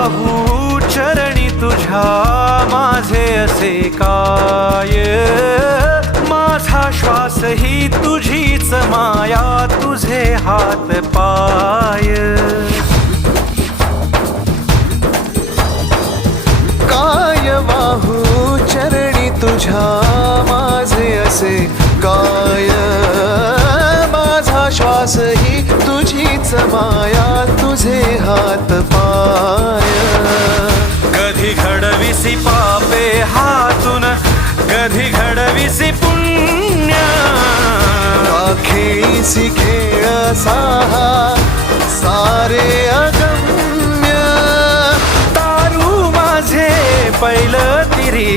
वाहू चरणी तुझ्या माझे असे काय, माझा श्वास ही तुझीच माया, तुझे हात पाय. काय वाहू चरणी तुझ्या माझे असे काय, माझा श्वास ही तुझीच माया, तुझे हात पाय. कधी घडविसी पापे हातून, कधी घडविसी पुण्य, खेळीसी खेळ साहा सारे अगम्य. तारू माझे पैल तिरी